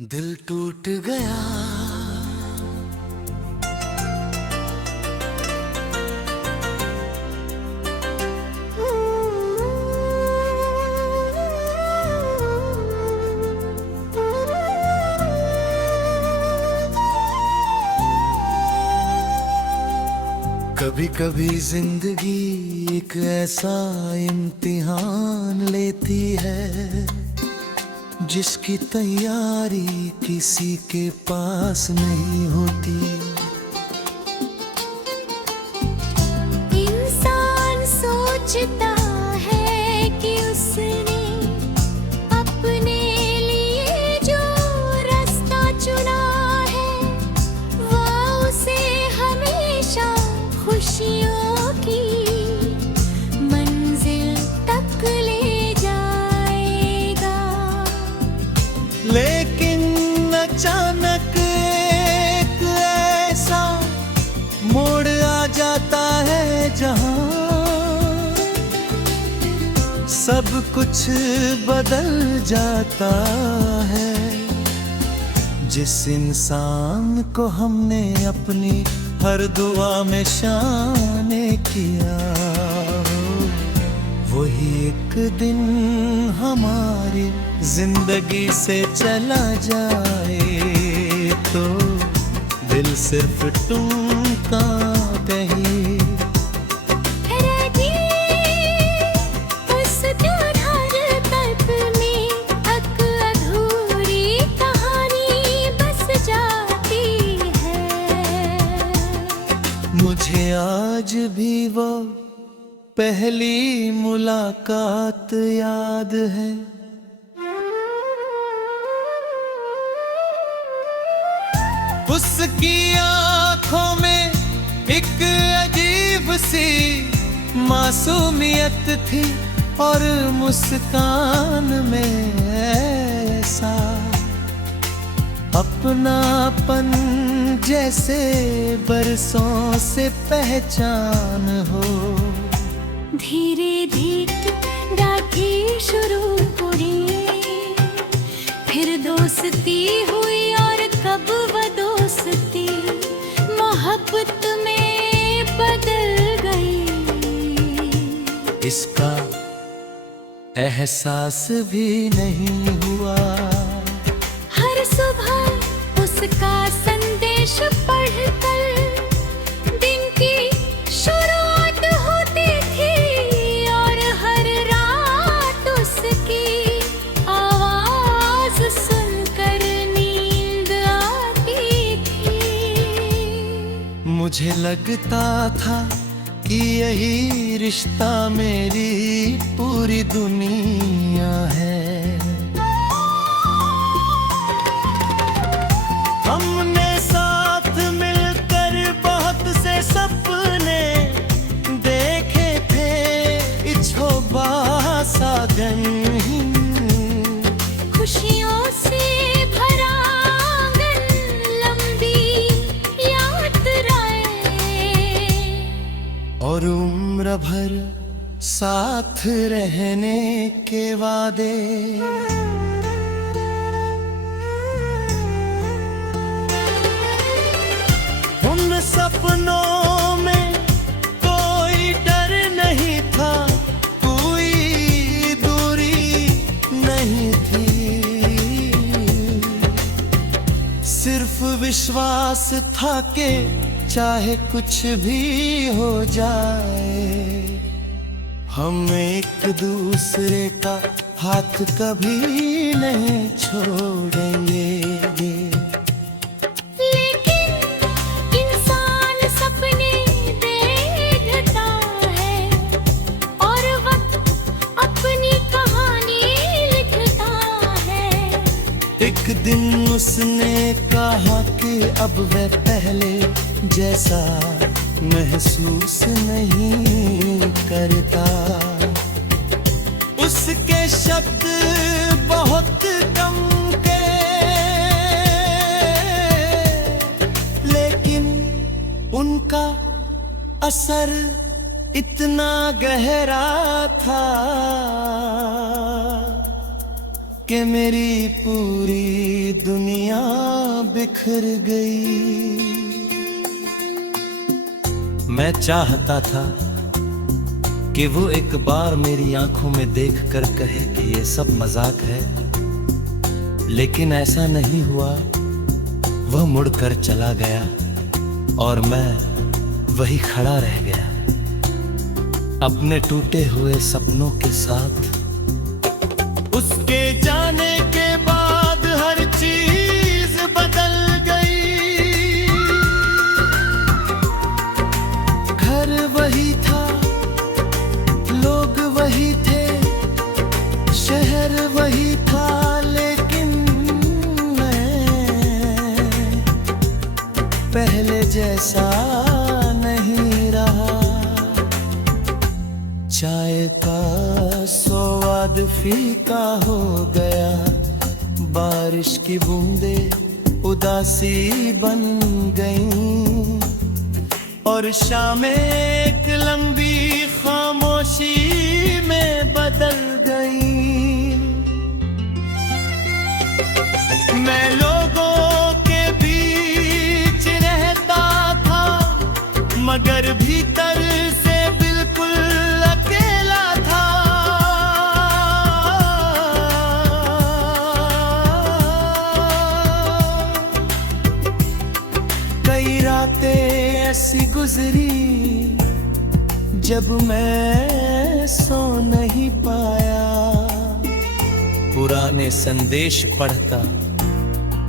दिल टूट गया। कभी कभी जिंदगी एक ऐसा इम्तिहान लेती है जिसकी तैयारी किसी के पास नहीं होती। इंसान सोचता है कि उसने अपने लिए जो रास्ता चुना है वो उसे हमेशा खुशियों की मंजिल तक ले जाएगा। लेकिन अचानक एक ऐसा मोड़ आ जाता है जहां सब कुछ बदल जाता है। जिस इंसान को हमने अपनी हर दुआ में शामिल किया वही एक दिन हमारी जिंदगी से चला जाए तो दिल सिर्फ टूटा कहीं। उस धड़कन में अधूरी कहानी बस जाती है। मुझे आज भी वो पहली मुलाकात याद है। उसकी आंखों में एक अजीब सी मासूमियत थी और मुस्कान में ऐसा अपनापन जैसे बरसों से पहचान हो। धीरे धीरे राखी शुरू हुई, फिर दोस्ती हुई और कब वो दोस्ती मोहब्बत में बदल गई। इसका एहसास भी नहीं हुआ। हर सुबह उसका संदेश पढ़कर दिन की शुरुआत होती थी और हर रात उसकी आवाज सुनकर नींद आती थी। मुझे लगता था कि यही रिश्ता मेरी पूरी दुनिया है। हमने साथ मिलकर बहुत से सपने देखे थे इछोबा सागन। खुशियों से भरा आंगन, लंबी यात्राएं और उम्र भर साथ रहने के वादे। उन सपनों में कोई डर नहीं था, कोई दूरी नहीं थी। सिर्फ विश्वास था कि चाहे कुछ भी हो जाए हम एक दूसरे का हाथ कभी नहीं छोड़ेंगे। लेकिन इंसान सपने देखता है और वक्त अपनी कहानी लिखता है। एक दिन उसने कहा कि अब वह पहले जैसा महसूस नहीं करता। उसके शब्द बहुत कम के लेकिन उनका असर इतना गहरा था कि मेरी पूरी दुनिया बिखर गई। मैं चाहता था कि वो एक बार मेरी आंखों में देखकर कहे कि ये सब मजाक है, लेकिन ऐसा नहीं हुआ। वह मुड़कर चला गया और मैं वही खड़ा रह गया अपने टूटे हुए सपनों के साथ। उसके जाने के बाद हर चीज बदल गई। घर वही था, लोग वही थे, शहर वही था, लेकिन मैं पहले जैसा नहीं रहा। चाय का स्वाद फीका हो गया, बारिश की बूंदें उदासी बन गईं, और शामें एक लंबी खामोशी में बदल गईं। मैं लोगों के बीच रहता था, मगर भीतर से बिल्कुल अकेला था। कई रातें ऐसी गुजरी जब मैं सो नहीं पाया। पुराने संदेश पढ़ता,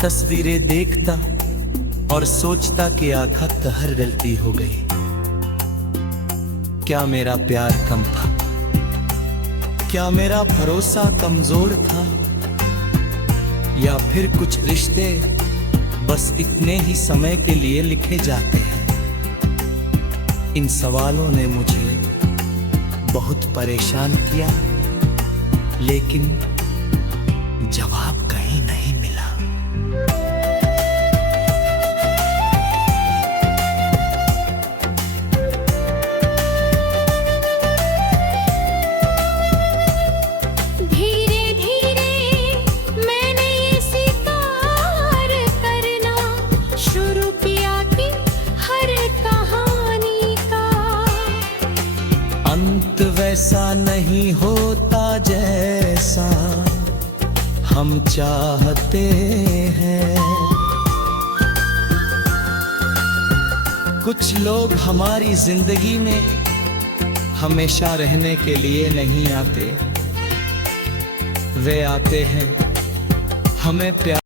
तस्वीरें देखता और सोचता कि आघात हर गलती हो गई। क्या मेरा प्यार कम था? क्या मेरा भरोसा कमजोर था? या फिर कुछ रिश्ते बस इतने ही समय के लिए लिखे जाते हैं? इन सवालों ने मुझे बहुत परेशान किया, लेकिन जवाब कहीं नहीं मिला। धीरे धीरे मैंने ये स्वीकार करना शुरू किया कि हर कहानी का अंत वैसा नहीं होता जैसा हम चाहते हैं। कुछ लोग हमारी जिंदगी में हमेशा रहने के लिए नहीं आते, वे आते हैं हमें प्यार